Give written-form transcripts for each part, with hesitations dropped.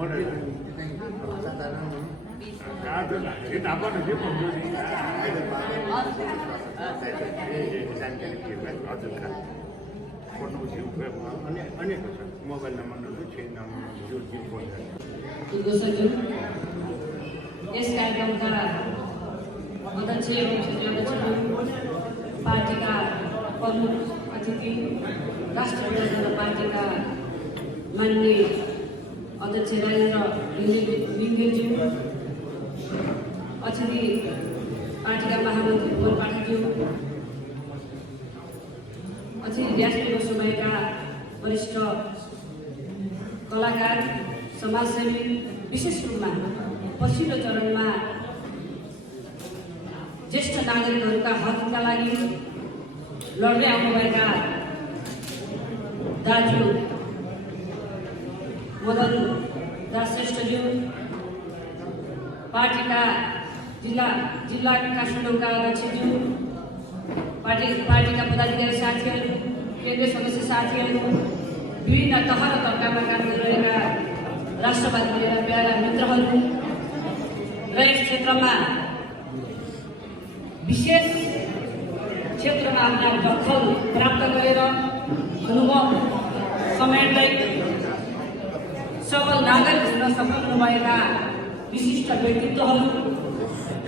अनेक मोबाइल नम्बरहरू 6 नम्बर यस कार्यक्रमका अध्यक्ष एवं क्षेत्रीय पार्टीका प्रमुख अतिथि राष्ट्रिय जनता पार्टीका माननीय अध्यक्ष राजेन्द्र लिङ्गेज्यू, अतिथि पार्टीका महामन्त्री भुवन पाठकज्यू, अतिथि राष्ट्रिय समयका वरिष्ठ कलाकार, समाजसेवी, विशेष रूपमा पछिल्लो चरणमा ज्येष्ठ नागरिकहरूका हकका लागि लड्दै आउनुभएका दाजु मदन दास श्रेष्ठज्यू, पार्टीका जिल्ला काठमाडौँका अध्यक्षज्यू, पार्टीका पदाधिकारी साथीहरू, केन्द्रीय सदस्य साथीहरू, विभिन्न तह र तबकामा काम गरिरहेका राष्ट्रवादी मेरा प्यारा मित्रहरू र यस क्षेत्रमा विशेष क्षेत्रमा आफ्ना दखल प्राप्त गरेर अनुभव समेट्दै सबल नागरिक हुन सफल हुनुभएका विशिष्ट व्यक्तित्वहरू,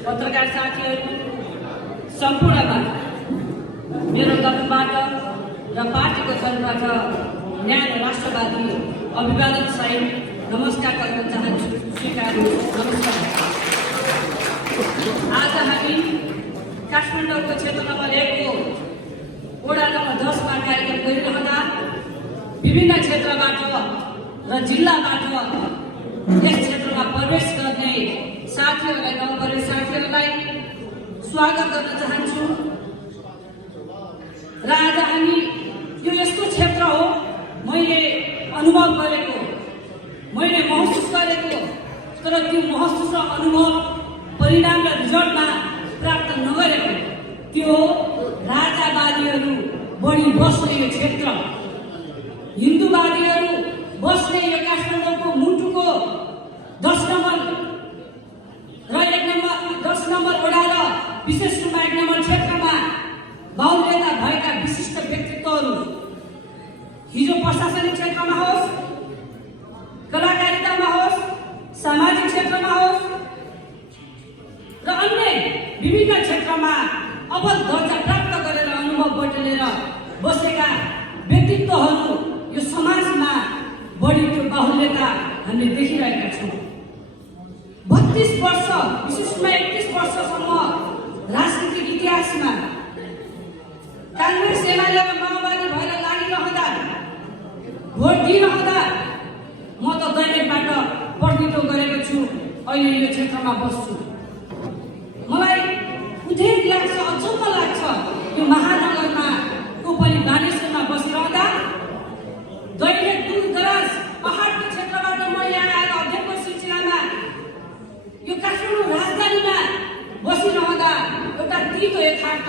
पत्रकार साथीहरू सम्पूर्णमा मेरो तर्फबाट र पार्टीको तर्फबाट न्याय राष्ट्रवादी अभिवादन सहित नमस्कार गर्न चाहन्छु। स्वीकार नमस्कार। आज हामी काठमाडौँको क्षेत्र नम्बर 1 को वडा नम्बर 10 मा कार्यक्रम गरिरहँदा विभिन्न क्षेत्रबाट र जिल्लाबाट यस क्षेत्रमा प्रवेश गर्ने साथीहरूलाई, नवप्रवेश साथीहरूलाई स्वागत गर्न चाहन्छु। र आज हामी यो यस्तो क्षेत्र हो मैले अनुभव गरेको, मैले महसुस गरेको, तर त्यो महसुस र अनुभव परिणाम र रिजल्टमा प्राप्त नगरेको त्यो राजावादीहरू बढी बस्ने यो क्षेत्र, हिन्दूवादीहरू बस्ने यो काठमाडौँको मुटुको 10 नम्बर र 10 नम्बर वडा र विशेष रूपमा 1 नम्बर क्षेत्रमा बाहुल्यता भएका विशिष्ट व्यक्तित्वहरू हिजो प्रशासनिक क्षेत्रमा होस्, कलाकारितामा होस्, सामाजिक क्षेत्रमा होस् र अन्य विभिन्न क्षेत्रमा अव्वल दर्जा प्राप्त गरेर अनुभव बटुलेर बसेका व्यक्तित्वहरू यो समाजमा बढीको बाहुल्यता हामीले देखिरहेका छौँ। 32 वर्ष, विशेषमा 31 वर्षसम्म राजनीतिक इतिहासमा काङ्ग्रेस, एमाले र माओवादी भएर लागिरहँदा, भोट दिइरहँदा म त दैनिकबाट प्रतिनिधित्व गरेको छु। अहिले यो क्षेत्रमा बस्छु। मलाई उदेक लाग्छ, अचम्म लाग्छ यो महानगरमा को पनि बानेश्वरमा बसिरहँदा दैनिक दूरदराज पहाडको क्षेत्रबाट म यहाँ आएर अध्ययनको सिलसिलामा यो काठमाडौँ राजधानीमा बसिरहँदा एउटा तीतो यथार्थ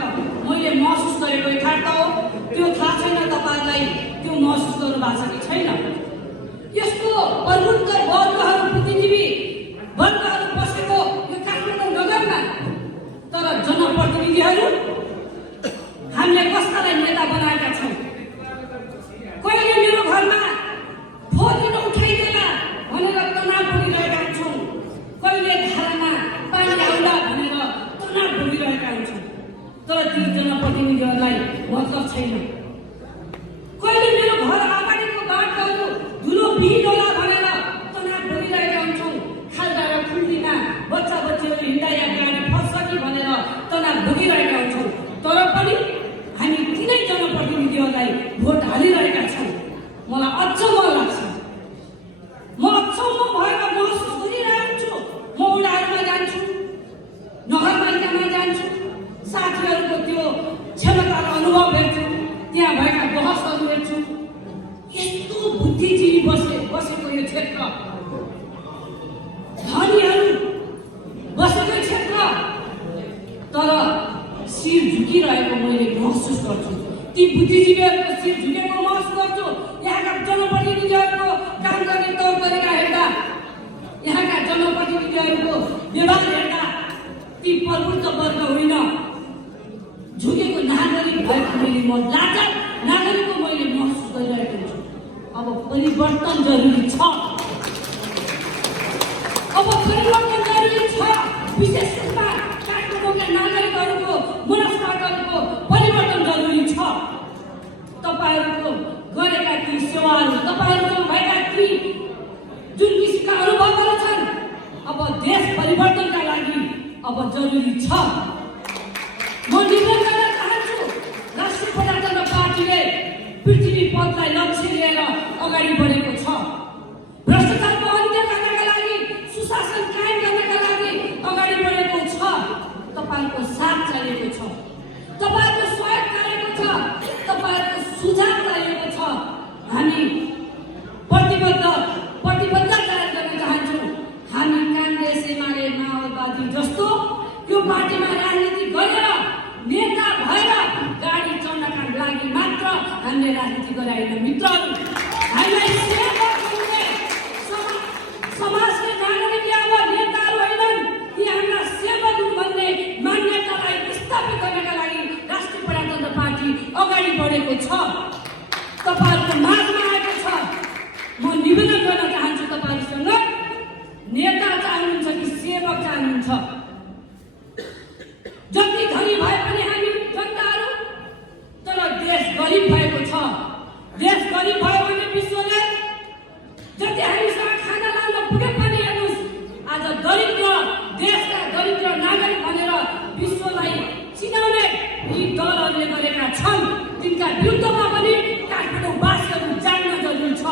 मैले महसुस गरेको यथार्थ हो। त्यो थाहा छैन तपाईँलाई, त्यो महसुस गर्नु भएको छ कि छैन? यस्तो प्रमुख वर्गहरू, बुद्धिजीवी वर्गहरू बसेको यो काठमाडौँ नगरमा, तर जनप्रतिनिधिहरू हामीले कस्तालाई नेता बनाएका छौँ? कहिले मेरो घरमा फोन किन उठाइदेला भनेर तनाव भोगिरहेका हुन्छौँ, कहिले धारामा पानी आउला भनेर तनाव भोगिरहेका हुन्छौँ, तर ती जनप्रतिनिधिहरूलाई मतलब छैन। कहिले मेरो घर अगाडिको बाटोहरू धुलो बिहिन होला भनेर तनाव भोगिरहेका हुन्छौँ, खाल्डा र खुल्डीमा बच्चा बच्चीहरू हिँड्दा या गाडी फस्छ कि भनेर तनाव भोगिरहेका हुन्छौँ, तर पनि हामी तिनै जनप्रतिनिधिहरूलाई भोट हालिरहेका छौँ। मलाई अचम्म लाग्छ। म अचम्म भएर महसुस गरिरहेको छु। म वडाहरूमा जान्छु, नगरपालिकामा जान्छु, साथीहरूको त्यो क्षमता र अनुभव हेर्छु, त्यहाँ भएका बहसहरू हेर्छु। यस्तो बुद्धिजीवी बसेको यो क्षेत्र, धनीहरू बसेको क्षेत्र, तर शिर झुकिरहेको मैले महसुस गर्छु। ती बुद्धिजीवीहरूको शिर झुकेको महसुस गर्छु। यहाँका जनप्रतिनिधिहरूको काम गर्ने तौर तरिका हेर्दा व्यवहार हेर्दा ती प्रभुत्व वर्ग होइन, झुकेको नागरिक भएको मैले म लाचार नागरिकको मैले महसुस गरिरहेको छु। अब परिवर्तन जरुरी छ, अब परिवर्तन जरुरी छ। विशेष रूपमा काठमाडौँका नागरिकहरूको मनस्ताहरूको परिवर्तन जरुरी छ। तपाईहरूको गरेका ती सेवाहरू, तपाईहरूको भएका ती जुन किसिमका अनुभवहरू छन्, अब देश परिवर्तनका लागि अब जरुरी छ। म निवेदन गर्न चाहन्छु, राष्ट्रिय प्रजातन्त्र पार्टीले पृथ्वी पथलाई लक्ष्य लिएर अगाडि बढेको छ। भ्रष्टाचारको अन्त्य गर्नका लागि, सुशासन कायम गर्नका लागि अगाडि बढेको छ। तपाईको साथ चाहिएको छ, तपाईको सहयोग चाहिएको छ, तपाईको सुझाव चाहिएको छ। हामी प्रतिबद्ध जाहेर गर्न चाहन्छौँ। हामी काङ्ग्रेस, एमाले, माओवादी जस्तो यो पार्टीमा राजनीति गरेर नेता भएर गाडी चढ्नका लागि मात्र हामीले राजनीति गराएन। मित्रहरू, हामीलाई सेवा गर्ने समाजका नागरिकले अब नेताहरू होइनन्, यी हाम्रा सेवक हुन् भन्ने मान्यतालाई स्थापित गर्नका लागि राष्ट्रिय प्रजातन्त्र पार्टी अगाडि बढेको छ, तपाईहरूको माझमा आएको छ। म निवेदन गर्न चाहन्छु तपाईहरूसँग, नेता चाहनुहुन्छ कि सेवक चाहनुहुन्छ? जति धनी भए पनि हामी जनताहरू, तर देश गरिब भएको छ। देश गरिब भयो भने विश्वले जति हामीसँग खाना लाउन पुगे पनि हेर्नुहोस्, आज दरिद्र देशका दरिद्र नागरिक भनेर विश्वलाई चिनाउने यी दलहरूले गरेका छन्। तिनका विरुद्धमा पनि काठमाडौँवासीहरू जान्न जरुरी छ।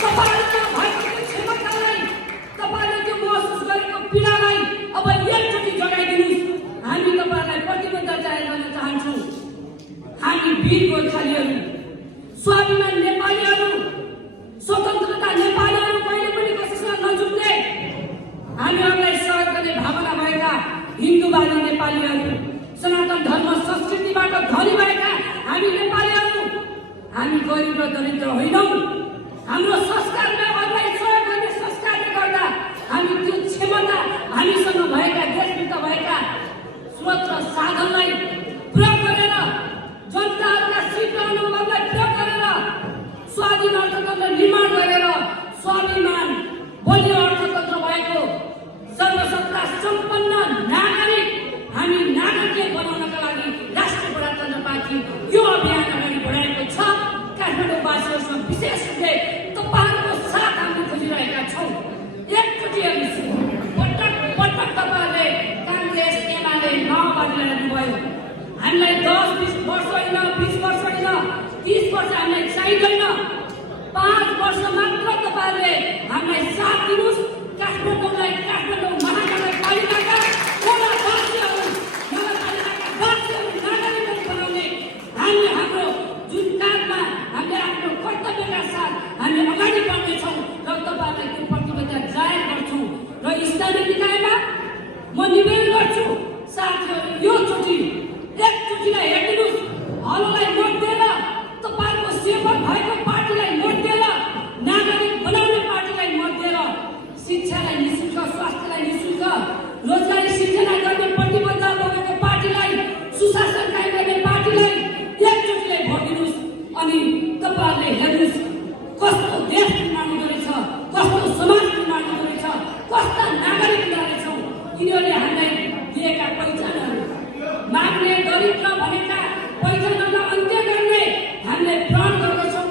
तपाईहरुमा भएको क्षमतालाई, तपाईले त्यो महसुस गरेको पीडालाई अब एकचोटि जगाइदिनुस्। हामी तपाईलाई प्रतिबद्ध जाहेर गर्न चाहन्छौँ। हामी वीर गोर्खालीहरू, स्वाभिमान नेपालीहरू, स्वतन्त्रता नेपालीहरू कहिले पनि कसैसँग नझुक्ने, हामीहरूलाई सहयोग गर्ने भावना भएका हिन्दूवादी नेपालीहरू, सनातन धर्म संस्कृतिबाट धनी भएका हामी नेपालीहरू, हामी गरिब र दरिद्र होइनौँ। हाम्रो संस्कारमा अरूलाई सहयोग गर्ने संस्कारले गर्दा हामी त्यो क्षमता, हामीसँग भएका देशभित्र भएका स्रोत र साधनलाई प्रयोग गरेर, जनताहरूका सिप र अनुभवलाई प्रयोग गरेर स्वाधीन अर्थतन्त्र निर्माण गरेर स्वाभिमान बलियो अर्थतन्त्र भएको सर्वसत्ता सम्पन्न नागरिक हामी नागरिकले बनाउनका लागि राष्ट्रिय प्रजातन्त्र पार्टी यो अभियान अगाडि बढाएको छ। काठमाडौँवासीहरूसँग विशेष रूपले तपाईँहरूको साथ हामी खोजिरहेका छौँ। एकचोटि हेर्नुहोस्, पटक पटक तपाईँहरूले काङ्ग्रेस, एमाले, माओवादीलाई हेर्नुभयो। हामीलाई 10-20 वर्ष होइन, 20 वर्ष होइन, 30 वर्ष हामीलाई चाहिँदैन। 5 वर्ष मात्र तपाईँहरूले हामीलाई साथ दिनुहोस्। काठमाडौँलाई, काठमाडौँ महानगरपालिकाका वासीहरू, नगरपालिकाका वासीहरू, नागरिकहरू बनाउने हामी हाम्रो जुन काममा हामीले आफ्नो कर्तव्यका साथ हामी अगाडि बढ्नेछौँ र तपाईँहरूलाई त्यो प्रतिबद्धता जाहेर गर्छौँ। र स्थानीय निकायमा म निवेदन गर्छु, साथीहरू योचोटि एकचोटिलाई हेरिदिनुहोस्। हलोलाई भोट दिएर, तपाईँहरूको सेवक भएको पार्टीलाई भोट दिएर, नागरिक बनाउने पार्टीलाई भोट दिएर, शिक्षालाई निःशुल्क, स्वास्थ्यलाई निःशुल्क, रोजगारी सिर्जना गर्ने प्रतिबद्ध भएको पार्टीलाई, सुशासन कायम गर्ने पार्टीलाई एकचोटिलाई भोट दिनुहोस्। अनि तपाईँहरूले हेर्नुहोस् कस्तो देश निर्माण हुँदो रहेछ, कस्तो समाज निर्माण हुँदो रहेछ, कस्ता नागरिक हुँदो रहेछौँ। यिनीहरूले हामीलाई दिएका पहिचानहरू, माग्ने दरिद्र भनेका पहिचानहरूलाई अन्त्य गर्ने हामीले प्रण गर्दछौँ।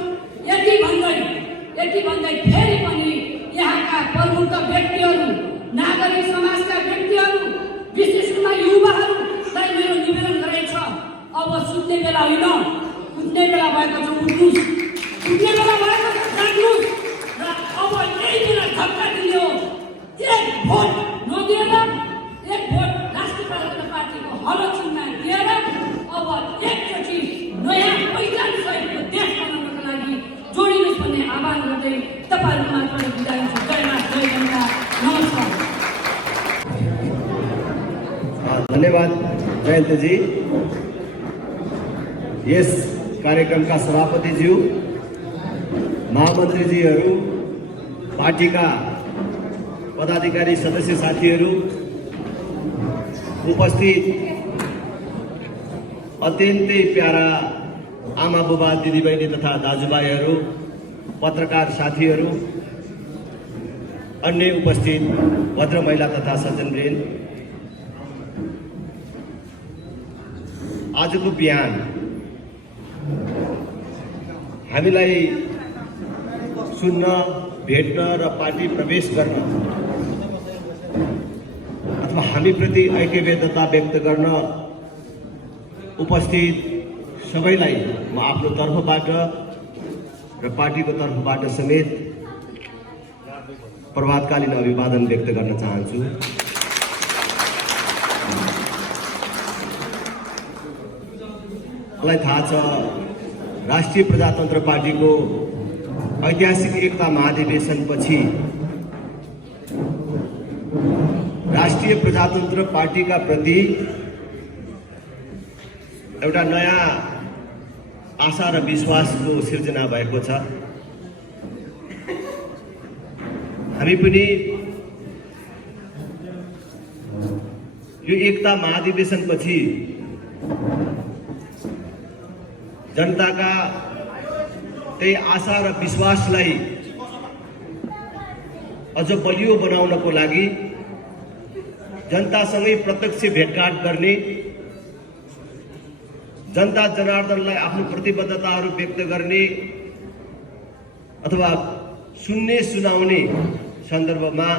यति भन्दै फेरि पनि यहाँका प्रमुख व्यक्तिहरू, नागरिक समाजका व्यक्तिहरू, विशेष रूपमा युवाहरूलाई मेरो निवेदन गरेछ, अब सुत्ने बेला होइन, उठ्ने बेला भएको छ, उठ्नुहोस्। उठ्ने बेला भएको छ, जाग्नुहोस्। र अब यही बेला धक्का दिने हो। एक भोट नदिएर, एक भोट राष्ट्रिय प्रजातन्त्र पार्टीको हलो चिन्हमा दिएर अब एकचोटि नयाँ पहिचान सहितको देश बनाउनका लागि जोडिनुहोस् भन्ने आह्वान गर्दै तपाईँहरू मात्र बिदा हुन्छु। जय राष्ट्र, जय जनता, नमस्कार। धन्यवाद जयन्तजी। यस कार्यक्रमका सभापतिज्यू, महामन्त्रीजीहरू, पार्टीका पदाधिकारी सदस्य साथीहरू, उपस्थित अत्यन्तै प्यारा आमा बुबा दिदीबहिनी तथा दाजुभाइहरू, पत्रकार साथीहरू, अन्य उपस्थित भद्र महिला तथा सज्जनवृन्द, आजको बिहान हामीलाई सुन्न, भेट्न र पार्टी प्रवेश गर्न अथवा हामीप्रति ऐक्यबद्धता व्यक्त गर्न उपस्थित सबैलाई म आफ्नो तर्फबाट र पार्टीको तर्फबाट समेत प्रभातकालीन अभिवादन व्यक्त गर्न चाहन्छु। मलाई थाहा छ राष्ट्रिय प्रजातन्त्र पार्टीको ऐतिहासिक एकता महाधिवेशनपछि राष्ट्रिय प्रजातन्त्र पार्टीका प्रति एउटा नयाँ आशा र विश्वासको सिर्जना भएको छ। हामी पनि यो एकता महाधिवेशनपछि जनताका त्यही आशा र विश्वासलाई अझ बलियो बनाउनको लागि जनतासँगै प्रत्यक्ष भेटघाट गर्ने, जनता जनार्दनलाई आफ्नो प्रतिबद्धताहरू व्यक्त गर्ने अथवा सुन्ने सुनाउने सन्दर्भमा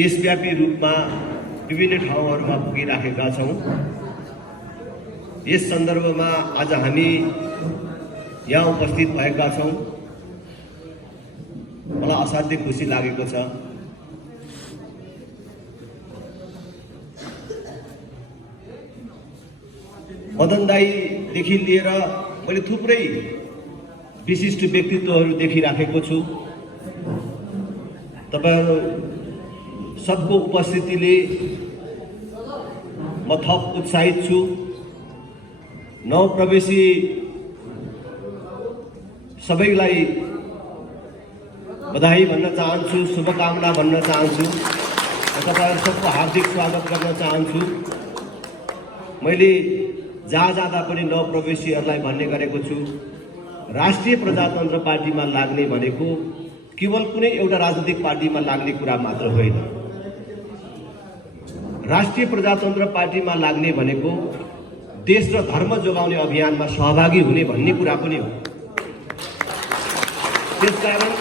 देशव्यापी रूपमा विभिन्न ठाउँहरूमा पुगिराखेका छौँ। यस सन्दर्भमा आज हामी यहाँ उपस्थित भएका छौँ। मलाई असाध्यै खुसी लागेको छ। मदन दाईदेखि लिएर मैले थुप्रै विशिष्ट व्यक्तित्वहरू देखिराखेको छु। तपाईहरु सबको उपस्थितिले म थप उत्साहित छु। नवप्रवेशी सबैलाई बधाई भन्न चाहन्छु, शुभकामना भन्न चाहन्छु, तपाईहरु सबको हार्दिक स्वागत गर्न चाहन्छु। मैले जहाँ जाँदा पनि नवप्रवेशीहरूलाई भन्ने गरेको छु, राष्ट्रिय प्रजातन्त्र पार्टीमा लाग्ने भनेको केवल कुनै एउटा राजनीतिक पार्टीमा लाग्ने कुरा मात्र होइन। राष्ट्रिय प्रजातन्त्र पार्टीमा लाग्ने भनेको देश र धर्म जोगाउने अभियानमा सहभागी हुने भन्ने कुरा पनि हो। त्यसकारण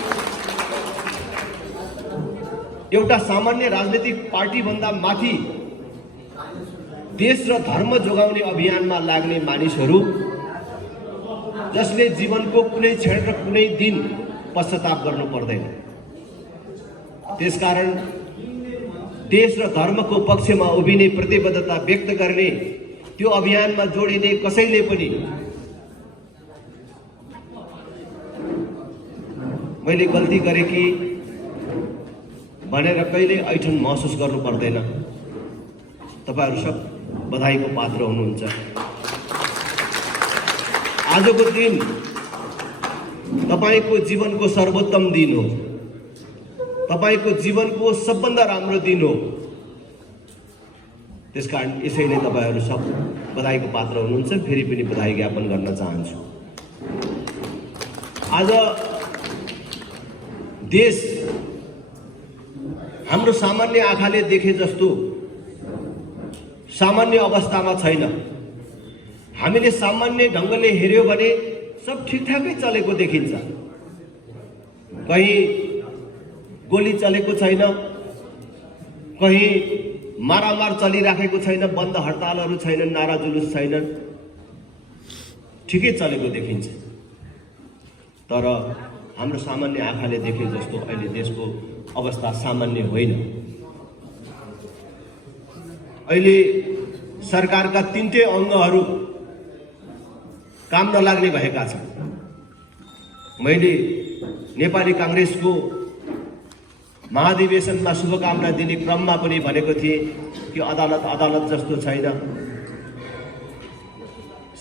एउटा सामान्य राजनीतिक पार्टी भन्दा माथि देश र धर्म जोगाउने अभियानमा लाग्ने मानिसहरू जसले जीवनको कुनै क्षण र कुनै दिन पश्चाताप गर्नु पर्दैन। त्यसकारण देश र धर्मको पक्षमा उभिने, प्रतिबद्धता व्यक्त गर्ने, त्यो अभियानमा जोडिने कसैले पनि मैले गल्ती गरे कि भनेर कहिले ऐठन महसुस गर्नु पर्दैन। तपाईहरु सब बधाईको पात्र हुनुहुन्छ। आजको दिन तपाईको जीवनको सर्वोत्तम दिन हो, तपाईको जीवनको सबभन्दा राम्रो दिन हो। त्यसकारण यसैले तपाईहरु सब बधाईको पात्र हुनुहुन्छ। फेरि पनि बधाई ज्ञापन गर्न चाहन्छु। आज देश हाम्रो सामान्य आँखाले देखे जस्तो सामान्य अवस्थामा छैन। हामीले सामान्य ढंगले हेर्यो भने सब ठिकठाकै चलेको देखिन्छ। कहीं गोली चलेको छैन, कहीं मारामार चलिराखेको छैन, बन्द हडतालहरू छैनन्, नारा जुलुस छैनन्, ठिकै चलेको देखिन्छ। तर हाम्रो सामान्य आँखाले देखे जस्तो अहिले देशको अवस्था सामान्य होइन। अहिले सरकारका तीनटै अंगहरू काम नलाग्ने भएका छन्। मैले नेपाली कांग्रेसको महाधिवेशनमा शुभकामना दिने क्रममा पनि भनेको थिएँ कि अदालत अदालत जस्तो छैन,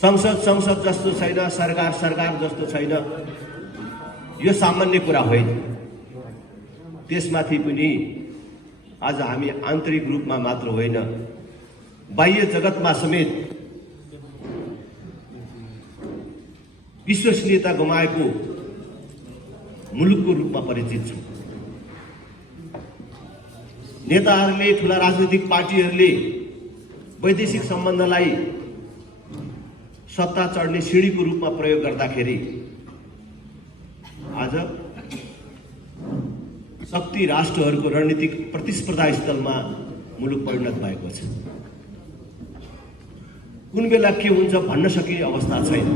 संसद संसद जस्तो छैन, सरकार सरकार जस्तो छैन। यो सामान्य कुरा होइन। त्यसमाथि पनि आज हामी आन्तरिक रूपमा मात्र होइन बाह्य जगतमा समेत विश्वसनीयता गुमाएको मुलुकको रूपमा परिचित छौँ। नेताहरूले, ठूला राजनीतिक पार्टीहरूले वैदेशिक सम्बन्धलाई सत्ता चढ्ने सिँढीको रूपमा प्रयोग गर्दाखेरि आज शक्ति राष्ट्रहरूको रणनीतिक प्रतिस्पर्धा स्थलमा मुलुक परिणत भएको छ। कुन बेला के हुन्छ भन्न सकिने अवस्था छैन।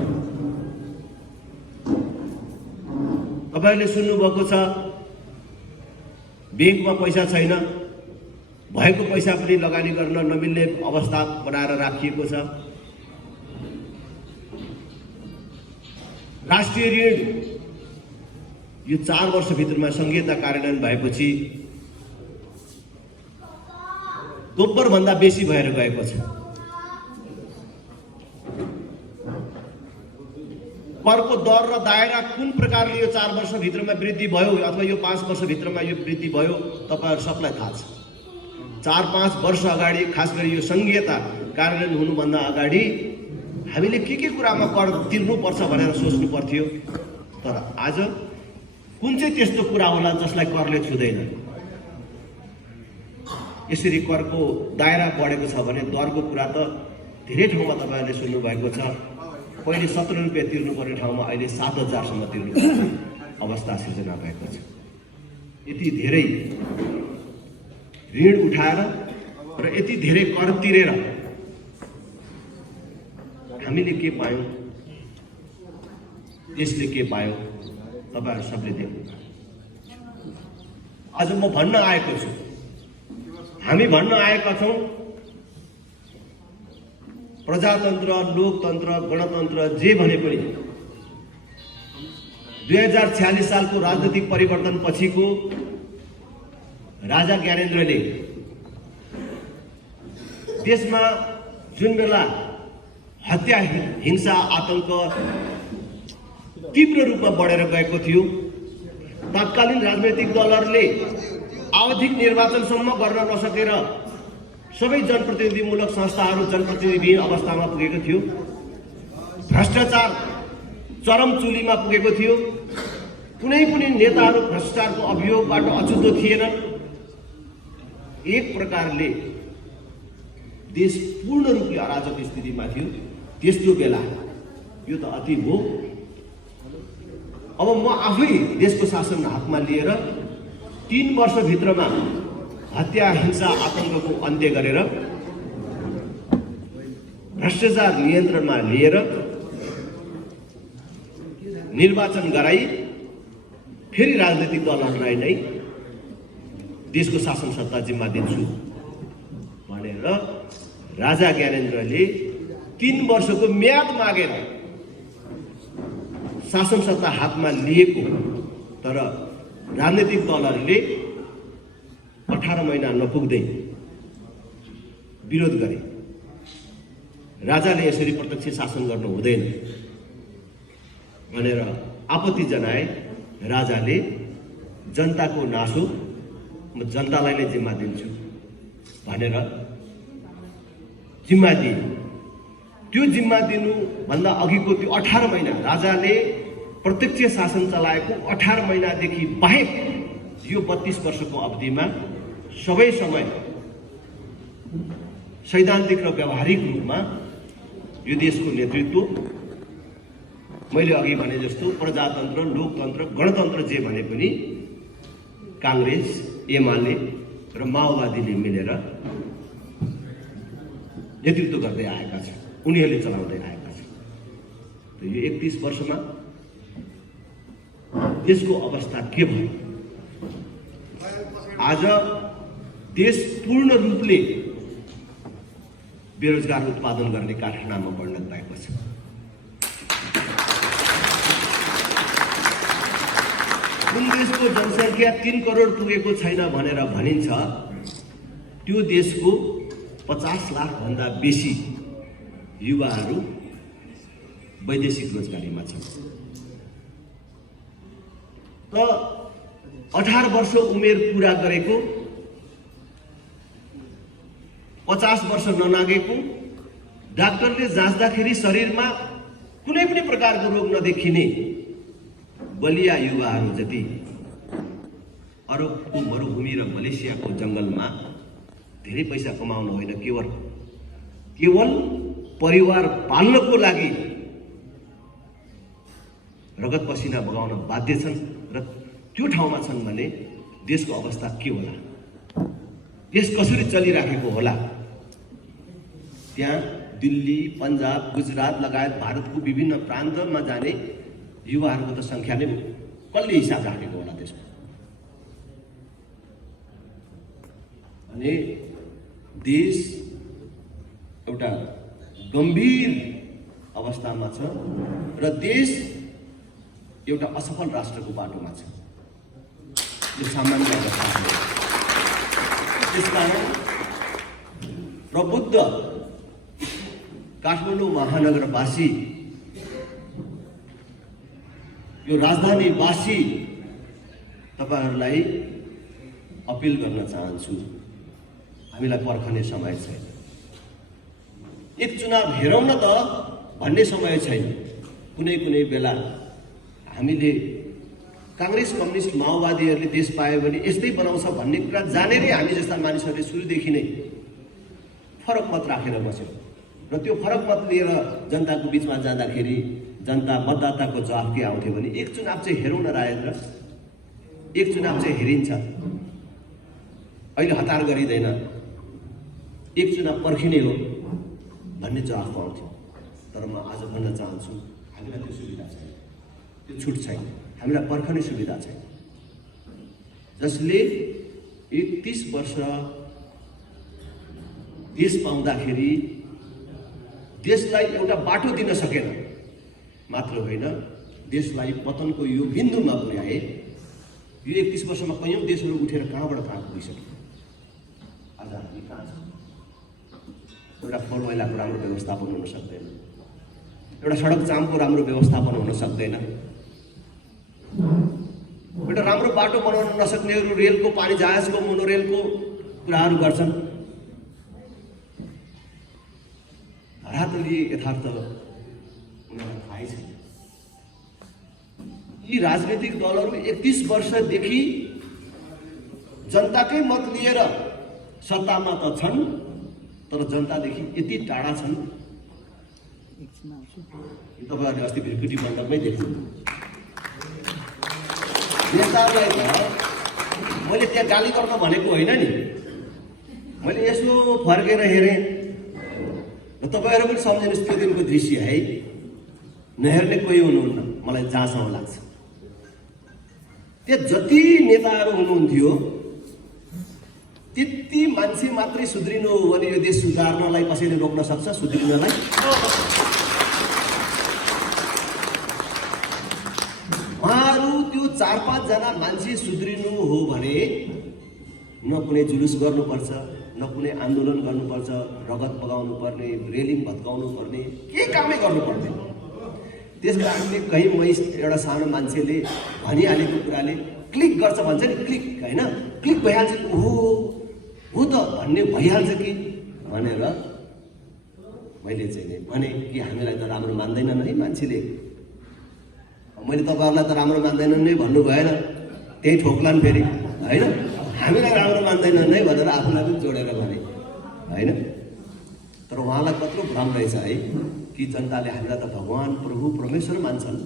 तपाईले सुन्नुभएको छ ब्याङ्कमा पैसा छैन, भएको पैसा पनि लगानी गर्न नमिल्ने अवस्था बनाएर राखिएको छ। राष्ट्रिय ऋण यो 4 वर्षभित्रमा संहिता कार्यान्वयन भएपछि दोब्बर भन्दा बेसी भएर गएको छ। करको दर र दायरा कुन प्रकारले यो 4 वर्षभित्रमा वृद्धि भयो अथवा यो 5 वर्षभित्रमा यो वृद्धि भयो तपाईहरु सबलाई थाहा छ। 4-5 वर्ष अगाडि खास गरी यो संहिता कार्यान्वयन हुनुभन्दा अगाडि हामीले के कुरामा कर तिर्नुपर्छ भनेर सोच्नु पर्थ्यो। तर आज कुन चाहिँ त्यस्तो कुरा होला जसलाई करले छुँदैन। यसरी करको दायरा बढेको छ भने दरको कुरा त धेरै ठाउँमा तपाईहरुले सुन्नु भएको छ। पहिले 17 रुपैयाँ तिर्नुपर्ने ठाउँमा अहिले 7,000 सम्म तिर्नुपर्ने अवस्था सिर्जना भएको छ। यति धेरै ऋण उठाएर र यति धेरै कर तिरेर हामीले के पायौं, देशले के पायो तपाईहरु सबले देख्नु। आज म भन्न आएको छु, हामी भन्न आएका छौं प्रजातन्त्र, लोकतन्त्र, गणतन्त्र जे भने पनि 2046 सालको राजनीतिक परिवर्तन पछिको राजा ज्ञानेन्द्रले देशमा जुन बेला हत्या, हिंसा, आतंक तीव्र रूपमा बढेर गएको थियो, तत्कालीन राजनैतिक दलहरूले आवधिक निर्वाचनसम्म गर्न नसकेर सबै जनप्रतिनिधिमूलक संस्थाहरू जनप्रतिनिधिविहीन अवस्थामा पुगेको थियो। भ्रष्टाचार चरम चुलीमा पुगेको थियो। कुनै पनि नेताहरू भ्रष्टाचारको अभियोगबाट अछुतो थिएनन्। एक प्रकारले देश पूर्ण रूपले अराजक स्थितिमा थियो। त्यस्तो बेला यो त अति भो। अब म आफै देशको शासन हातमा लिएर 3 वर्षभित्रमा हत्या, हिंसा, आतंकको अन्त्य गरेर भ्रष्टाचार नियन्त्रणमा लिएर निर्वाचन गराई फेरि राजनीतिक दलहरूलाई नै देशको शासन सत्ता जिम्मा दिन्छु भनेर राजा ज्ञानेन्द्रले 3 वर्षको म्याद मागेर शासन सत्ता हातमा लिएको। तर राजनीतिक दलहरूले 18 महिना नपुग्दै विरोध गरे। राजाले यसरी प्रत्यक्ष शासन गर्नु हुँदैन भनेर आपत्ति जनाए। राजाले जनताको नासो म जनतालाई नै जिम्मा दिन्छु भनेर जिम्मा दिए। त्यो जिम्मा दिनु भन्दा अघिको त्यो 18 महिना राजाले प्रत्यक्ष शासन चलाएको 18 महिनादेखि बाहेक यो 32 वर्षको अवधिमा सबै समय सैद्धान्तिक र व्यावहारिक रूपमा यो देशको नेतृत्व मैले अघि भने जस्तो प्रजातन्त्र, लोकतन्त्र, गणतन्त्र जे भने पनि कांग्रेस, एमाले र माओवादीले मिलेर नेतृत्व गर्दै आएका छन्। उनीहरूले चलाउँदै आएका छन्। त यो 31 वर्षमा देशको अवस्था के भयो? आज देश पूर्ण रूपले बेरोजगार उत्पादन गर्ने कारखानामा परिणत भएको छ। कुन देशको जनसङ्ख्या 3 करोड पुगेको छैन भनेर भनिन्छ, त्यो देशको 50 लाख भन्दा बेसी युवाहरू वैदेशिक रोजगारीमा छन्। त 18 वर्ष उमेर पुरा गरेको, 50 वर्ष ननागेको, डाक्टरले जाँच्दाखेरि शरीरमा कुनै पनि प्रकारको रोग नदेखिने बलिया युवाहरू जति अरबको मरुभूमि र मलेसियाको जङ्गलमा धेरै पैसा कमाउनु होइन, केवल परिवार पाल्नको लागि रगत पसिना बगाउन बाध्य छन् र त्यो ठाउँमा छन् भने देशको अवस्था के होला, देश कसरी चलिराखेको होला। त्यहाँ दिल्ली, पन्जाब, गुजरात लगायत भारतको विभिन्न प्रान्तमा जाने युवाहरूको त सङ्ख्या नै कसले हिसाब राखेको होला त्यसमा। अनि देश एउटा गम्भीर अवस्थामा छ र देश एउटा असफल राष्ट्रको बाटोमा छ। यो सामान्य अवस्था हो। त्यसकारण प्रबुद्ध काठमाडौँ महानगरवासी, यो राजधानीवासी तपाईहरूलाई अपिल गर्न चाहन्छु, हामीलाई पर्खने समय छैन। एक चुनाव हेरौँ न त भन्ने समय छैन। कुनै कुनै बेला हामीले काङ्ग्रेस, कम्युनिस्ट, माओवादीहरूले देश पायो भने यस्तै बनाउँछ भन्ने कुरा जानेरै हामी जस्ता मानिसहरूले सुरुदेखि नै फरक मत राखेर बस्यौँ र त्यो फरक मत लिएर जनताको बिचमा जाँदाखेरि जनता मतदाताको जवाफ के आउँथ्यो भने एक चुनाव चाहिँ हेरौँ न राजेन्द्र, एक चुनाव चाहिँ हेरिन्छ, अहिले हतार गरिँदैन, एक चुनाव पर्खिने हो भन्ने जवाफ आउँथ्यो। तर म आज भन्न चाहन्छु हामीलाई त्यो सुविधा छैन, त्यो छुट छैन, हामीलाई पर्खने सुविधा छैन। जसले 31 वर्ष देश पाउँदाखेरि देशलाई एउटा बाटो दिन सकेन, मात्र होइन देशलाई पतनको यो बिन्दुमा पुर्याए। यो 31 वर्षमा कैयौँ देशहरू उठेर कहाँबाट कहाँ पुगिसक्यो। आज हामी कहाँ छौँ? एउटा फोहोर मैलाको राम्रो व्यवस्थापन हुन सक्दैन, एउटा सडक जामको राम्रो व्यवस्थापन हुन सक्दैन, एउटा राम्रो बाटो बनाउन नसक्नेहरू रेलको, पानी जहाजको, मोनोरेलको कुराहरू गर्छन्। धरातलीय यथार्थ उनीहरूलाई थाहै छैन। यी राजनीतिक दलहरू 31 वर्षदेखि जनताकै मत लिएर सत्तामा त छन्, तर जनतादेखि यति टाढा छन्। तपाईँहरूले अस्ति भिरकुटी मण्डपमै देख्नु, नेताहरूलाई त मैले त्यहाँ गाली गर्न भनेको होइन नि, मैले यसो फर्केर हेरेँ र तपाईँहरू पनि सम्झिनुहोस् त्यो दिनको दृश्य है। नहेर्ने कोही हुनुहुन्न, मलाई जहाँसम्म लाग्छ। त्यहाँ जति नेताहरू हुनुहुन्थ्यो त्यति मान्छे मात्रै सुध्रिनु हो भने यो देश सुधार्नलाई कसैले रोक्न सक्छ? सुध्रिनलाई उहाँहरू त्यो 4-5 जना मान्छे सुध्रिनु हो भने न कुनै जुलुस गर्नुपर्छ, न कुनै आन्दोलन गर्नुपर्छ, रगत बगाउनु पर्ने, रेलिङ भत्काउनु पर्ने, के कामै गर्नु पर्दैन। त्यस कारणले कहीँ एउटा सानो मान्छेले भनिहालेको कुराले क्लिक गर्छ भन्छ नि, क्लिक होइन, क्लिक भइहाल्छ कि हो त भन्ने भइहाल्छ कि भनेर मैले चाहिँ नि भने कि हामीलाई त राम्रो मान्दैनन् है मान्छेले। मैले तपाईँहरूलाई त राम्रो मान्दैनन् नै भन्नु भएन, त्यही ठोक्लान् फेरि होइन, हामीलाई राम्रो मान्दैनन् है भनेर आफूलाई पनि जोडेर भने होइन। तर उहाँलाई कत्रो भ्रम रहेछ है कि जनताले हामीलाई त भगवान्, प्रभु, परमेश्वर मान्छन्,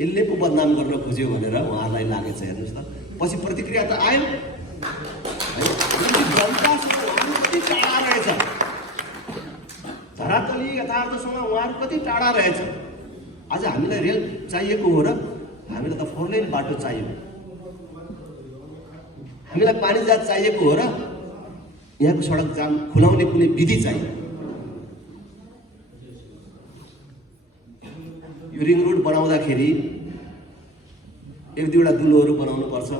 यसले पो बदनाम गर्न खोज्यो भनेर उहाँलाई लागेछ। हेर्नुहोस् त पछि प्रतिक्रिया त आयो। जनतासँग कति टाढा रहेछ, धरातलीय यथार्थसँग उहाँहरू कति टाढा रहेछ। आज हामीलाई रेल चाहिएको हो र हामीलाई त 4 लेन बाटो चाहियो, हामीलाई पानी जहाज चाहिएको हो र यहाँको सडक जाम खुलाउने कुनै विधि चाहियो। यो रिङ रोड बनाउँदाखेरि 1-2वटा दुलोहरू बनाउनु पर्छ,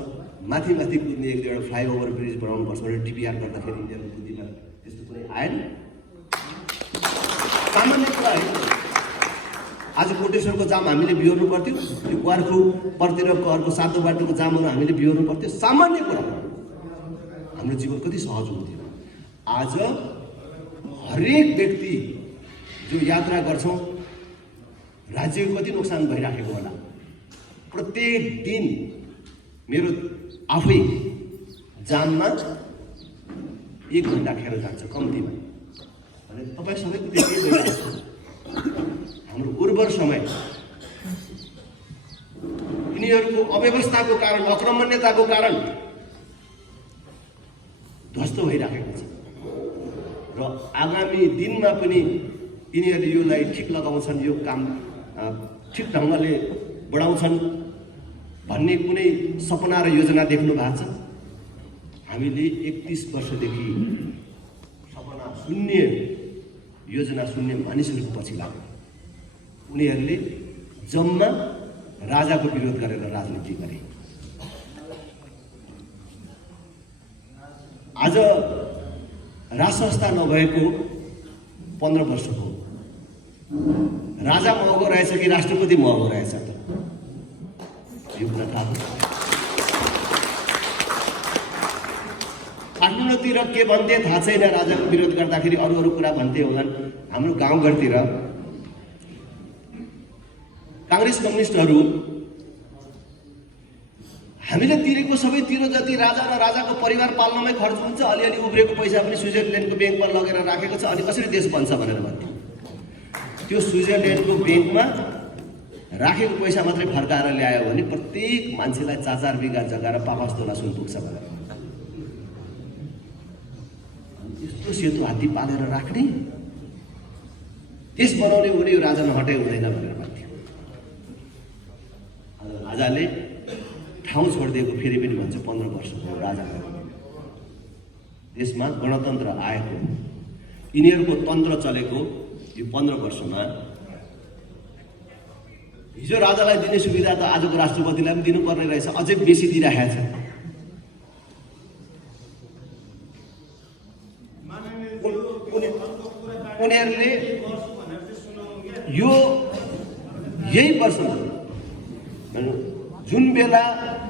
माथि कुद्ने 1-2वटा फ्लाइओभर ब्रिज बनाउनु पर्छ भनेर डिपिआर गर्दाखेरि इन्डियाको बुद्धिमा त्यस्तो कुनै आएन, सामान्य कुरा होइन। आज कोटेश्वरको जाम हामीले बिहोर्नु पर्थ्यो, यो क्वार्खुपतिर अर्को 7 बाटोको जामहरू हामीले बिहोर्नु पर्थ्यो। सामान्य कुरा हाम्रो जीवन कति सहज हुन्थ्यो। आज हरेक व्यक्ति जो यात्रा गर्छौँ राज्यको कति नोक्सान भइराखेको होला। प्रत्येक दिन मेरो आफै जाममा 1 घन्टा खेर जान्छ कम्तीमा। अनि तपाईँ सबैको त्यति भइरहेको छ। हाम्रो उर्वर समय यिनीहरूको अव्यवस्थाको कारण, अक्रमण्यताको कारण ध्वस्त भइराखेको छ र आगामी दिनमा पनि यिनीहरूले योलाई ठिक लगाउँछन्, यो काम ठिक ढङ्गले बढाउँछन् भन्ने कुनै सपना र योजना देख्नु भएको छ? हामीले 31 वर्षदेखि सपना शून्य, योजना शून्य मानिसहरूको पछि लाग्यो। उनीहरूले जम्मा राजाको विरोध गरेर राजनीति गरे। आज राज संस्था नभएको 15 वर्ष हो। राजा महँगो रहेछ कि राष्ट्रपति महँगो रहेछ त? यो कुरा थाहा हो। काठमाडौँतिर के भन्थे थाहा छैन, राजाको विरोध गर्दाखेरि अरू कुरा भन्थे होलान्। हाम्रो गाउँघरतिर काङ्ग्रेस कम्युनिस्टहरू हामीले तिरेको सबै तिरो जति राजा र राजाको परिवार पाल्नमै खर्च हुन्छ, अलिअलि उब्रेको पैसा पनि स्विजरल्यान्डको ब्याङ्कमा लगेर राखेको छ, अनि कसरी देश बन्छ भनेर भन्थे। त्यो स्विजरल्यान्डको ब्याङ्कमा राखेको पैसा मात्रै फर्काएर ल्यायो भने प्रत्येक मान्छेलाई 4-4 बिघा जग्गा र 5-5 तोला सुन पुग्छ भनेर। यस्तो सेतो हात्ती पालेर राख्ने, देश बनाउने हो भने यो राजा नहटाइ हुँदैन भनेर भन्थ्यो। राजाले ठाउँ छोडिदिएको फेरि पनि भन्छ 15 वर्षको राजा देशमा गणतन्त्र आएको, यिनीहरूको तन्त्र चलेको यो 15 वर्षमा। हिजो राजालाई दिने सुविधा त आजको राष्ट्रपतिलाई पनि दिनुपर्ने रहेछ, अझै बेसी दिइराखेको छ। उनीहरूले यही वर्षमा जुन बेला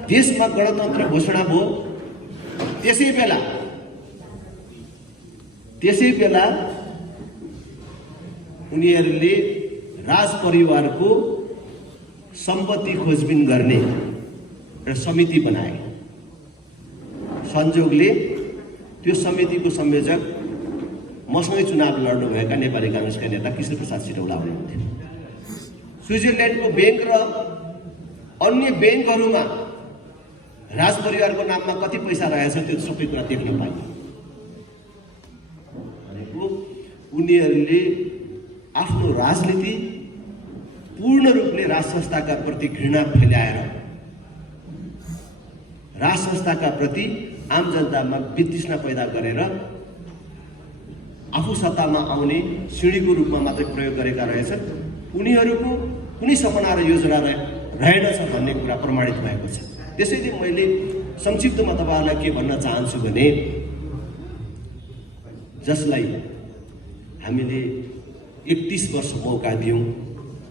देशमा गणतन्त्र घोषणा भयो त्यसै बेला उनीहरूले राज परिवारको सम्पत्ति खोजबिन गर्ने एउटा समिति बनाए। संयोगले त्यो समितिको संयोजक मसँगै चुनाव लड्नुभएका नेपाली काङ्ग्रेसका नेता कृष्णप्रसाद सिटौला हुनुहुन्थ्यो। स्विजरल्यान्डको ब्याङ्क र अन्य ब्याङ्कहरूमा राज परिवारको नाममा कति पैसा रहेछ त्यो सबै कुरा देख्न पाइयो। भनेको उनीहरूले आफ्नो राजनीति पूर्ण रूपले राज संस्थाका प्रति घृणा फैलाएर राज संस्थाका प्रति आम जनतामा वितृष्णा पैदा गरेर आफू सत्तामा आउने सिँढीको रूपमा मात्रै प्रयोग गरेका रहेछन्। उनीहरूको कुनै सपना र योजना रहेनछ भन्ने कुरा प्रमाणित भएको छ। त्यसैले मैले संक्षिप्तमा तपाईँहरूलाई के भन्न चाहन्छु भने, जसलाई हामीले 31 वर्ष मौका दियौँ,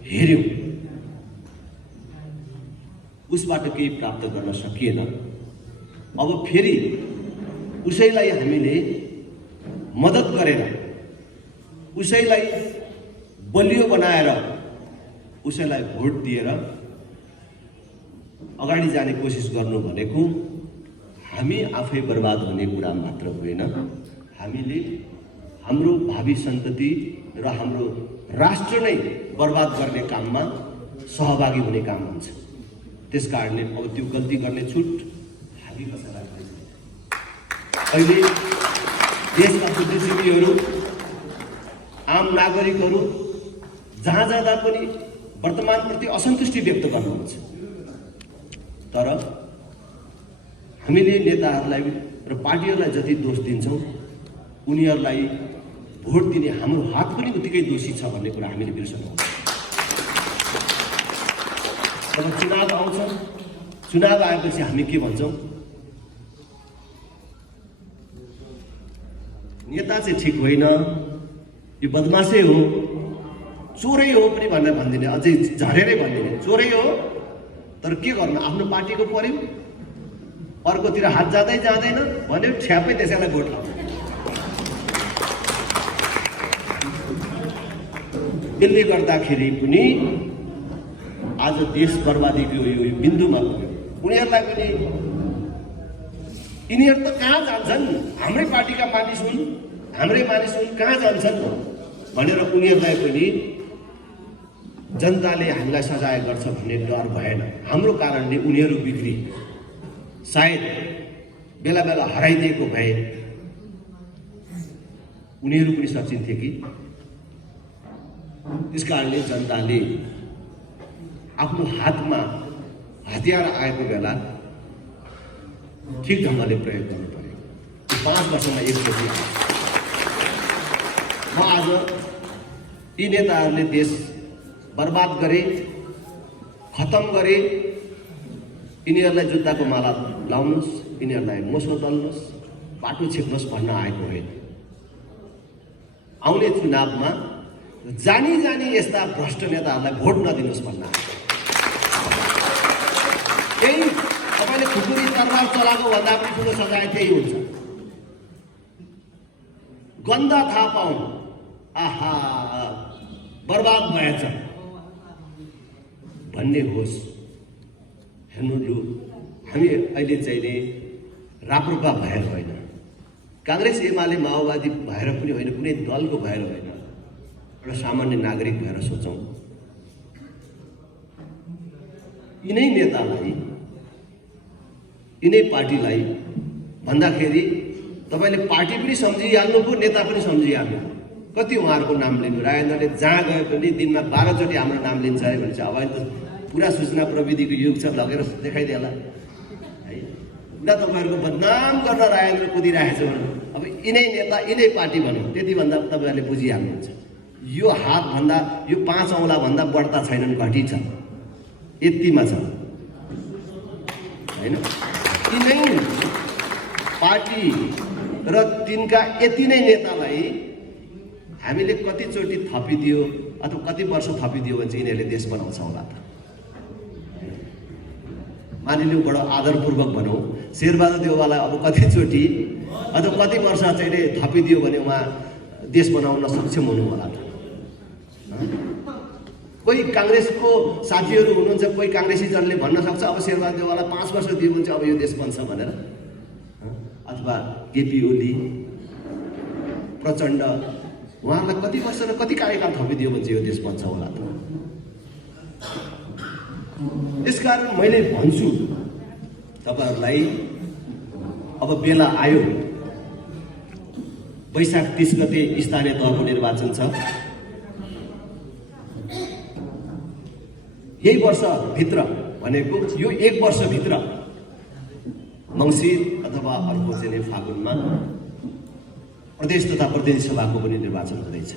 हेऱ्यौँ, उसबाट केही प्राप्त गर्न सकिएन। अब फेरि उसैलाई हामीले मद्दत गरेर, उसैलाई बलियो बनाएर, उसैलाई भोट दिएर अगाडि जाने कोसिस गर्नु भनेको हामी आफै बर्बाद हुने कुरा मात्र होइन, हामीले हाम्रो भावी सन्तति र हाम्रो राष्ट्र नै बर्बाद गर्ने काममा सहभागी हुने काम हुन्छ। त्यसकारणले अब त्यो गल्ती गर्ने छुट हामी कसैलाई छैन। अहिले देशका बुद्धिजीवीहरू, आम नागरिकहरू जहाँ जाँदा पनि वर्तमानप्रति असन्तुष्टि व्यक्त गर्नुहुन्छ। तर हामीले नेताहरूलाई र पार्टीहरूलाई जति दोष दिन्छौँ, उनीहरूलाई भोट दिने हाम्रो हात पनि उत्तिकै दोषी छ भन्ने कुरा हामीले बिर्सनु। जब चुनाव आउँछ, चुनाव आएपछि हामी के भन्छौँ? नेता चाहिँ ठिक होइन, यो बदमासै हो, चोरै हो पनि भनेर भन्दिने, अझै झरेरै भन्दिने चोरै हो। तर के गर्नु, आफ्नो पार्टीको पर्यो, अर्कोतिर हात जाँदै जाँदैन भन्यो, ठ्याप्पै त्यसैलाई भोट लाउँछ। त्यसले गर्दाखेरि पनि आज देश बर्बादीको यो बिन्दुमा पुग्यो। उनीहरूलाई पनि यिनीहरू त कहाँ जान्छन्, हाम्रै पार्टीका मानिस हुन्, हाम्रै मानिस हुन्, कहाँ जान्छन् भनेर उनीहरूलाई पनि जनताले हामीलाई सजाय गर्छ भन्ने डर भएन। हाम्रो कारणले उनीहरू बिग्री, सायद बेला बेला हराइदिएको भए उनीहरू पनि सचिन्थे कि। त्यस कारणले जनताले आफ्नो हातमा हतियार आएको बेला ठिक ढङ्गले प्रयोग गर्नु पर्यो। 5 वर्षमा एकचोटि म आज यी नेताहरूले देश बर्बाद गरे, खतम गरे, यिनीहरूलाई जुत्ताको माला लाउनुहोस्, यिनीहरूलाई मोसो दल्नुहोस्, बाटो छेक्नुहोस् भन्न आएको होइन। आउने चुनावमा जानी जानी यस्ता भ्रष्ट नेताहरूलाई भोट नदिनुहोस् भन्न आएको। त्यही तपाईँले खुकुरी तरबार चलाएको भन्दा पनि ठुलो सजाय त्यही हुन्छ। गन्ध थाहा पाउनु, आहा बर्बाद भएछ भन्ने होस्। हेर्नु लु, हामी अहिले चाहिँ राप्रपा भएर होइन, काङ्ग्रेस एमाले माओवादी भएर पनि होइन, कुनै दलको भएर होइन, एउटा सामान्य नागरिक भएर सोचौँ। यिनै नेतालाई, यिनै पार्टीलाई भन्दाखेरि तपाईँले पार्टी पनि सम्झिहाल्नु पो, नेता पनि सम्झिहाल्नु। कति उहाँहरूको नाम लिनु, राजेन्द्रले जहाँ गए पनि दिनमा 12 चोटि हाम्रो नाम लिन्छ अरे भन्छ। अब अहिले त पुरा सूचना प्रविधिको युग छ, लगेर देखाइदिएला है। पुरा तपाईँहरूको बदनाम गर्न राजेन्द्र कुदिरहेको छ भने अब यिनै नेता, यिनै पार्टी भनौँ, त्यति भन्दा तपाईँहरूले बुझिहाल्नुहुन्छ। यो हातभन्दा, यो 5 औँलाभन्दा बढ्ता छैनन्, घटी छ, यतिमा छ होइन। यिनै पार्टी र तिनका यति नै नेतालाई हामीले कतिचोटि थपिदियो अथवा कति वर्ष थपिदियो भने चाहिँ यिनीहरूले देश बनाउँछ होला त। मानिलिउँ बडो आदरपूर्वक भनौँ, शेरबहादुर देउवालाई अब कतिचोटि अथवा कति वर्ष चाहिँ थपिदियो भने उहाँ देश बनाउन सक्षम हुनु होला त। कोही काङ्ग्रेसको साथीहरू हुनुहुन्छ, कोही काङ्ग्रेसीजनले भन्न सक्छ अब शेरबहादुर देउवालाई 5 वर्ष दियो भने चाहिँ अब यो देश बन्छ भनेर, अथवा केपी ओली, प्रचण्ड, उहाँहरूलाई कति वर्ष र कति कार्यकाल थपिदियो भने चाहिँ यो देश बन्छ होला त। त्यसकारण मैले भन्छु तपाईँहरूलाई, अब बेला आयो। वैशाख 30 गते स्थानीय तहको निर्वाचन छ। यही वर्षभित्र भनेको यो 1 वर्षभित्र मङ्सिर अथवा अर्को चाहिँ फागुनमा प्रदेश तथा प्रतिनिधि सभाको पनि निर्वाचन हुँदैछ।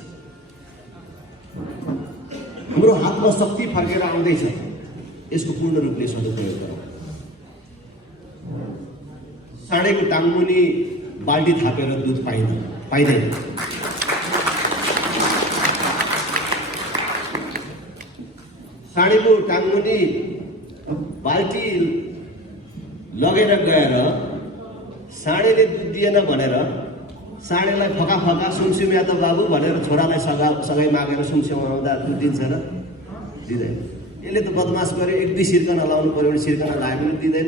हाम्रो हातमा शक्ति फर्केर आउँदैछ, यसको पूर्ण रूपले सदुपयोग गरौँ। साँडेको टाङमुनि बाल्टी थापेर दुध पाइँदैन। साँडेको टाङमुनि बाल्टी लगेर गएर साँडेले दुध दिएन भनेर साँडेलाई फका फका सुमसुम्या त बाबु भनेर छोरालाई सगाई मागेर सुमसुम्याउँदा दुध दिन्छ र दिँदैन। यसले त बदमास गर्यो, 1-2 सिर्कना लाउनु पऱ्यो भने सिर्कना लाए पनि दिँदैन,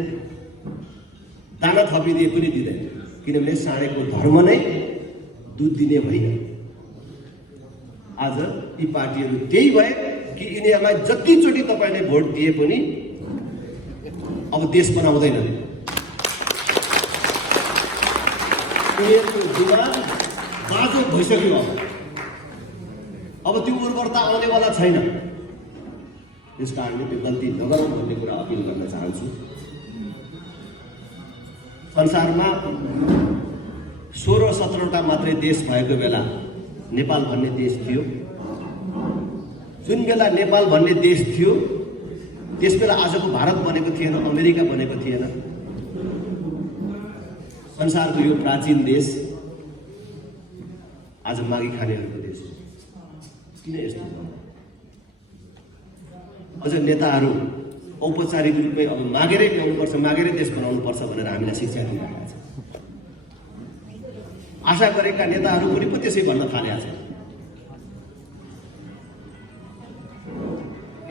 दाना थपिदिए पनि दिँदैन, किनभने साँडेको धर्म नै दुध दिने होइन। आज यी पार्टीहरू त्यही भए कि यिनीहरूलाई जतिचोटि तपाईँले भोट दिए पनि अब देश बनाउँदैनन्। उनीहरूको दिमाग बाँझो भइसक्यो। अब त्यो उर्वरता आउनेवाला छैन। त्यस कारणले त्यो गल्ती नगरौँ भन्ने कुरा अपिल गर्न चाहन्छु। संसारमा 16-17वटा मात्रै देश भएको बेला नेपाल भन्ने देश थियो। जुन बेला नेपाल भन्ने देश थियो त्यस बेला आजको भारत बनेको थिएन, अमेरिका बनेको थिएन। संसारको यो प्राचीन देश आज मागी खानेहरूको देश। किन यस्तो? अझ नेताहरू औपचारिक रूपमै अब मागेरै ल्याउनुपर्छ, मागेरै देश बनाउनुपर्छ भनेर हामीलाई शिक्षा दिइरहेका छन्। आशा गरेका नेताहरू पनि पो त्यसै भन्न थालेका छन्।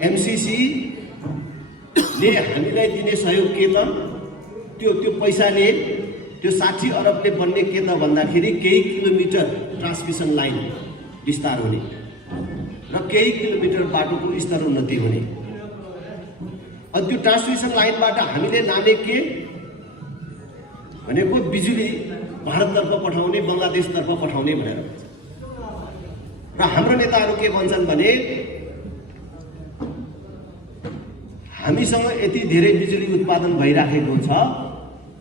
एमसिसीले हामीलाई दिने सहयोग के त? त्यो पैसाले त्यो 60 अरबले बन्ने के त भन्दाखेरि केही किलोमिटर ट्रान्समिसन लाइन विस्तार हुने र केही किलोमिटर बाटोको स्तर उन्नति हुने। अनि त्यो ट्रान्समिसन लाइनबाट हामीले लाने के भनेको बिजुली भारततर्फ पठाउने, बङ्गलादेशतर्फ पठाउने भनेर। र हाम्रो नेताहरू के भन्छन् भने हामीसँग यति धेरै बिजुली उत्पादन भइराखेको छ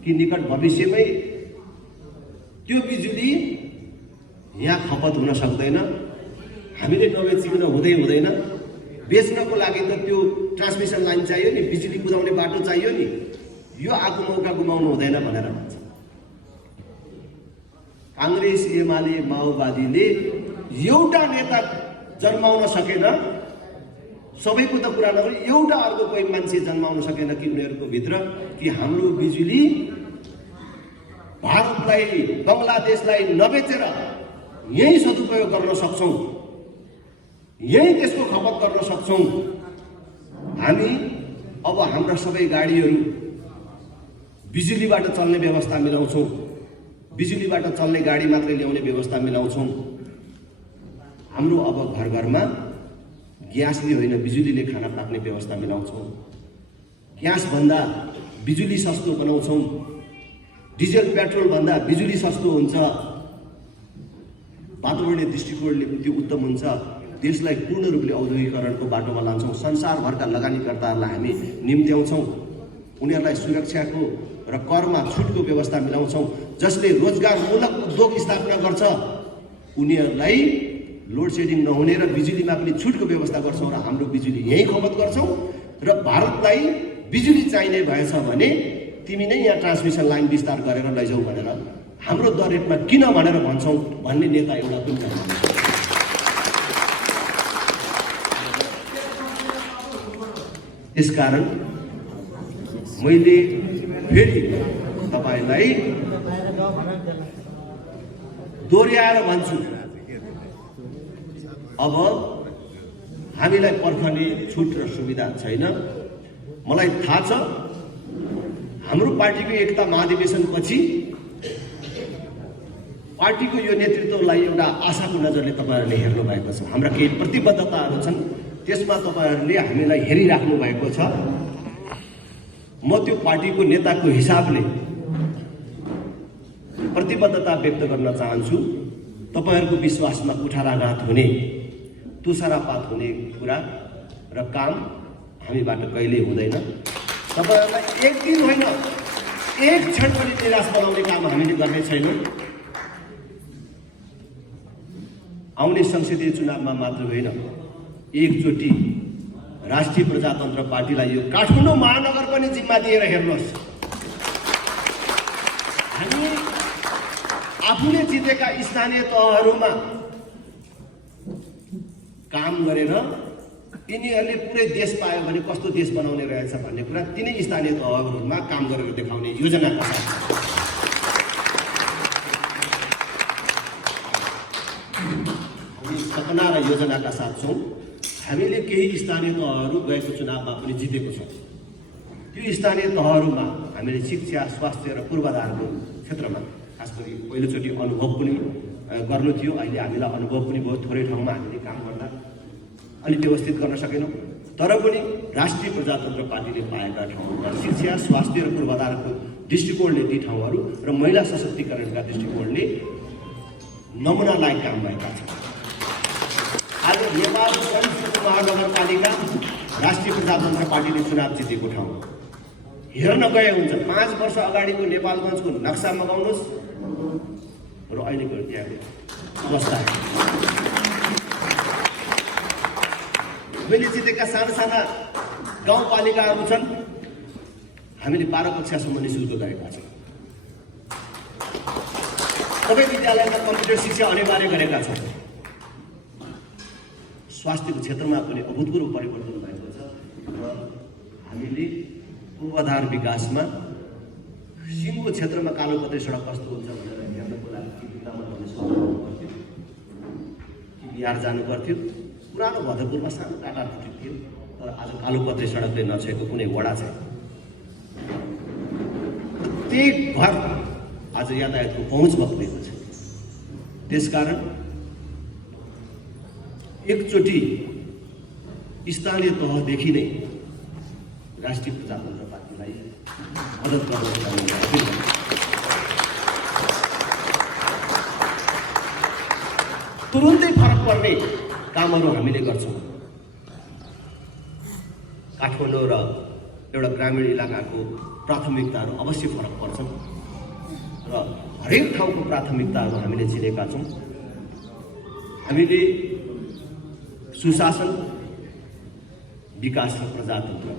कि निकट भविष्यमै त्यो बिजुली यहाँ खपत हुन सक्दैन, हामीले नबेचिकन हुँदैन। बेच्नको लागि त त्यो ट्रान्समिसन लाइन चाहियो नि, बिजुली कुदाउने बाटो चाहियो नि, यो आएको मौका गुमाउनु हुँदैन भनेर भन्छ। काङ्ग्रेस, एमाले, माओवादीले एउटा नेता जन्माउन सकेन, सबैको त कुरा नगरी एउटा अर्को कोही मान्छे जन्माउन सकेन कि उनीहरूको भित्र कि हाम्रो बिजुली भारतलाई, बङ्गलादेशलाई नबेचेर यही सदुपयोग गर्न सक्छौँ, यही त्यसको खपत गर्न सक्छौँ। हामी अब हाम्रा सबै गाडीहरू बिजुलीबाट चल्ने व्यवस्था मिलाउँछौँ, बिजुलीबाट चल्ने गाडी मात्रै ल्याउने व्यवस्था मिलाउँछौँ। हाम्रो अब घर घरमा ग्यासले होइन बिजुलीले खाना पाक्ने व्यवस्था मिलाउँछौँ। ग्यासभन्दा बिजुली सस्तो बनाउँछौँ, डिजल पेट्रोलभन्दा बिजुली सस्तो हुन्छ। वातावरणीय दृष्टिकोणले त्यो उत्तम हुन्छ। देशलाई पूर्ण रूपले औद्योगिकरणको बाटोमा लान्छौँ। संसारभरका लगानीकर्ताहरूलाई हामी निम्त्याउँछौँ, उनीहरूलाई सुरक्षाको र करमा छुटको व्यवस्था मिलाउँछौँ। जसले रोजगारमूलक उद्योग स्थापना गर्छ उनीहरूलाई लोड सेडिङ नहुने र बिजुलीमा पनि छुटको व्यवस्था गर्छौँ र हाम्रो बिजुली यहीँ खपत गर्छौँ। र भारतलाई बिजुली चाहिने भएछ भने तिमी नै यहाँ ट्रान्समिसन लाइन विस्तार गरेर लैजाऊ भनेर हाम्रो दर रेटमा किन भनेर भन्छौँ भन्ने नेता एउटा पनि छैन। त्यसकारण मैले फेरि तपाईँलाई दोहोऱ्याएर भन्छु, अब हामीलाई पर्खने छुट र सुविधा छैन। मलाई थाहा छ हाम्रो पार्टीको एकता महाधिवेशनपछि पार्टीको यो नेतृत्वलाई एउटा आशाको नजरले तपाईँहरूले हेर्नु भएको छ। हाम्रा केही प्रतिबद्धताहरू छन्, त्यसमा तपाईँहरूले हामीलाई हेरिराख्नु भएको छ। म त्यो पार्टीको नेताको हिसाबले प्रतिबद्धता व्यक्त गर्न चाहन्छु। तपाईँहरूको विश्वासमा कुठाराघात हुने, तुषारापात हुने कुरा र काम हामीबाट कहिल्यै हुँदैन। तपाईँहरूलाई एक दिन होइन, एक क्षण पनि निराश बनाउने काम हामीले गर्ने छैनौँ। आउने संसदीय चुनावमा मात्र होइन, एकचोटि राष्ट्रिय प्रजातन्त्र पार्टीलाई यो काठमाडौँ महानगर पनि जिम्मा दिएर हेर्नुहोस्। हामी आफूले जितेका स्थानीय तहहरूमा काम गरेर यिनीहरूले पुरै देश पायो भने कस्तो देश बनाउने रहेछ भन्ने कुरा तिनै स्थानीय तहहरूमा काम गरेर देखाउने योजनाका साथ हामी सपना र योजनाका साथ छौँ। हामीले केही स्थानीय तहहरू गएको चुनावमा पनि जितेको छौँ। त्यो स्थानीय तहहरूमा हामीले शिक्षा, स्वास्थ्य र पूर्वाधारको क्षेत्रमा खास गरी पहिलोचोटि अनुभव पनि गर्नु थियो। अहिले हामीलाई अनुभव पनि बहुत थोरै ठाउँमा हामीले काम गर्दा अलि व्यवस्थित गर्न सकेनौँ। तर पनि राष्ट्रिय प्रजातन्त्र पार्टीले पाएका ठाउँहरूमा शिक्षा, स्वास्थ्य र पूर्वाधारको दृष्टिकोणले ती ठाउँहरू र महिला सशक्तिकरणका दृष्टिकोणले नमुना लायक काम भएका छन्। आज नेपालगञ्ज महानगरपालिका राष्ट्रिय प्रजातन्त्र पार्टीले चुनाव जितेको ठाउँ हेर्न गए हुन्छ। 5 वर्ष अगाडिको नेपालगञ्जको नक्सा मगाउनुहोस् र अहिलेको त्यहाँको अवस्था। मैले जितेका साना साना गाउँपालिकाहरू छन्, हामीले 12 कक्षासम्म निःशुल्क गरेका छौँ। सबै विद्यालयमा कम्प्युटर शिक्षा अनिवार्य गरेका छौँ। स्वास्थ्यको क्षेत्रमा पनि अभूतपूर्व परिवर्तन भएको छ। हामीले पूर्वाधार विकासमा सिङ्गो क्षेत्रमा कालोपत्रे सडक कस्तो हुन्छ भनेर हेर्नको लागि कि बिहारमा भन्ने सहर पर्थ्यो कि बिहार जानु पर्थ्यो। पुरानो भदरपुरमा सानो टाटा टुटी थियो, तर आज कालोपत्रे सडकले नछेको कुनै वडा छैन। प्रत्येक घर आज यातायातको पहुँचमा पुगेको छ। त्यसकारण एकचोटि स्थानीय तहदेखि नै राष्ट्रिय प्रजातन्त्र पार्टीलाई मद्दत गर्न तुरुन्तै फरक पर्ने कामहरू हामीले गर्छौँ। काठमाडौँ र एउटा ग्रामीण इलाकाको प्राथमिकताहरू अवश्य फरक पर्छन् र हरेक ठाउँको प्राथमिकताहरू हामीले चिनेका छौँ। हामीले सुशासन, विकास र प्रजातन्त्र